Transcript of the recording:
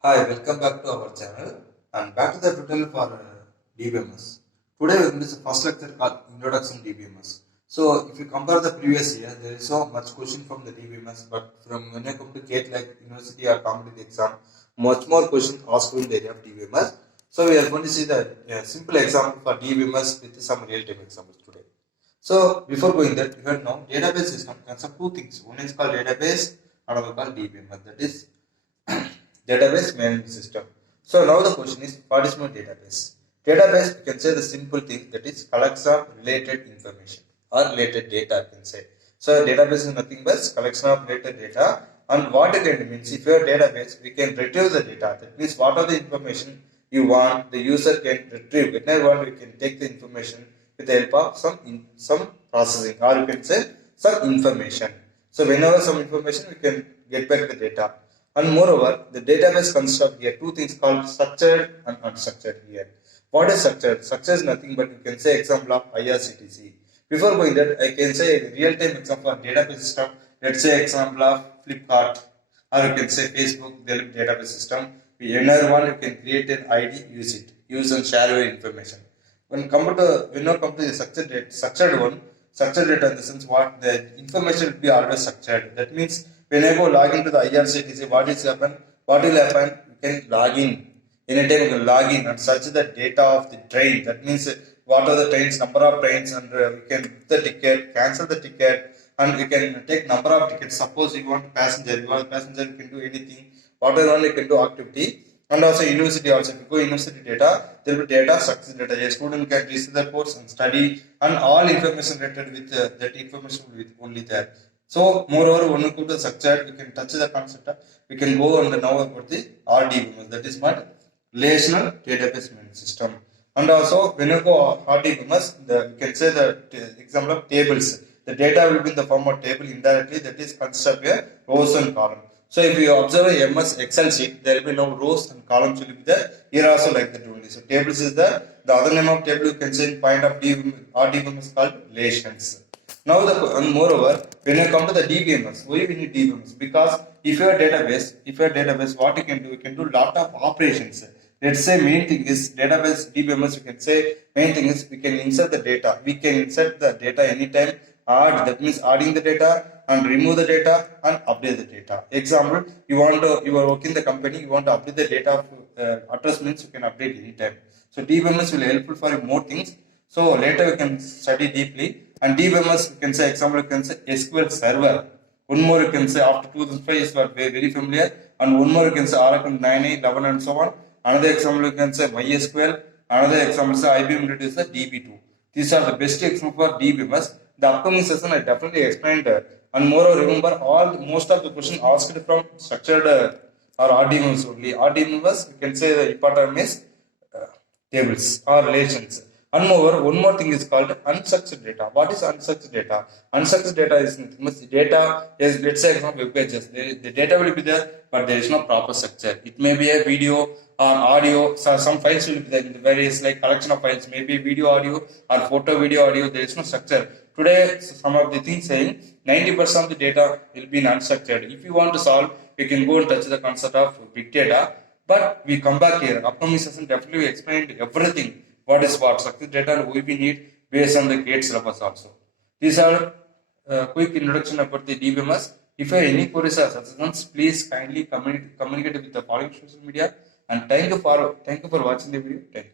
Hi, welcome back to our channel and back to the tutorial for DBMS. Today we will do the first lecture called Introduction DBMS. So if you compare the previous year, there is so much question from the DBMS, but from when you come to GATE like university or competitive exam, much more questions asked in the area of DBMS. So we are going to see the simple example for DBMS with some real-time examples today. So before going there, you have now database system consists of two things. One is called database, another called DBMS. That is database management system. So now the question is, what is my database? Database, you can say the simple thing that is collection of related information or related data, you can say. So database is nothing but collection of related data. And what it can means, if your database, we can retrieve the data. That means what are the information you want, the user can retrieve. Whenever want, we can take the information with the help of some processing, or you can say some information. So whenever some information, we can get back the data. And moreover, the database consists of here two things called structured and unstructured here. What is structured? Structured is nothing but you can say example of IRCTC. Before going that, I can say a real-time example of database system. Let's say example of Flipkart, or you can say Facebook database system. Whenever one you can create an ID, use and share your information. When you come to the structured one, structured data in the sense what the information will be always structured. That means when I go log into the IRCTC, what will happen? You can log in. Anytime you can log in and search the data of the train. That means what are the trains, number of trains, and you can book the ticket, cancel the ticket, and you can take number of tickets. Suppose you want passenger, you can do anything. Whatever one you can do activity. And also university also, if you go university data, there will be data, success data. A student can receive the course and study, and all information related with that information will be only there. So moreover, when you go to structure, we can touch the concept. We can go on the now about the RDBMS. That is what relational database management system. And also when you go RDBMS, we can say the example of tables. The data will be in the form of table indirectly. That is consists of a rows and columns. So if you observe a MS Excel sheet, there will be no rows and columns will be there. Here also like that only. So tables is the other name of table you can say in point of RDBMS is called relations. Now and moreover, when you come to the DBMS, why we need DBMS? Because if your database, what you can do lot of operations. Let's say main thing is database DBMS. You can say main thing is we can insert the data. We can insert the data anytime. That means adding the data and remove the data and update the data. Example, you are working the company, you want to update the data of address means you can update anytime. So DBMS will helpful for more things. So later you can study deeply. And DBMS, you can say example, you can say SQL Server. One more you can say after 2005 is very familiar. And one more you can say Oracle 9, 11 and so on. Another example you can say MySQL. Another example is IBM is the DB2. These are the best examples for DBMS. The upcoming session I definitely explained. And moreover, remember most of the questions asked from structured or RDBMS only. RDBMS, you can say the important is tables or relations. And moreover, one more thing is called unstructured data. What is unstructured data? Unstructured data is data is, let's say, from web pages. The data will be there, but there is no proper structure. It may be a video or audio. So some files will be there in the various like collection of files, maybe video, audio, or photo, video, audio. There is no structure. Today, some of the things saying 90% of the data will be unstructured. If you want to solve, you can go and touch the concept of big data. But we come back here. Upcoming session definitely explained everything. What is what structured data and we need based on the GATE syllabus also. These are quick introduction about the DBMS. If you have any queries or suggestions, please kindly communicate with the following social media. And thank you for watching the video. Thank you.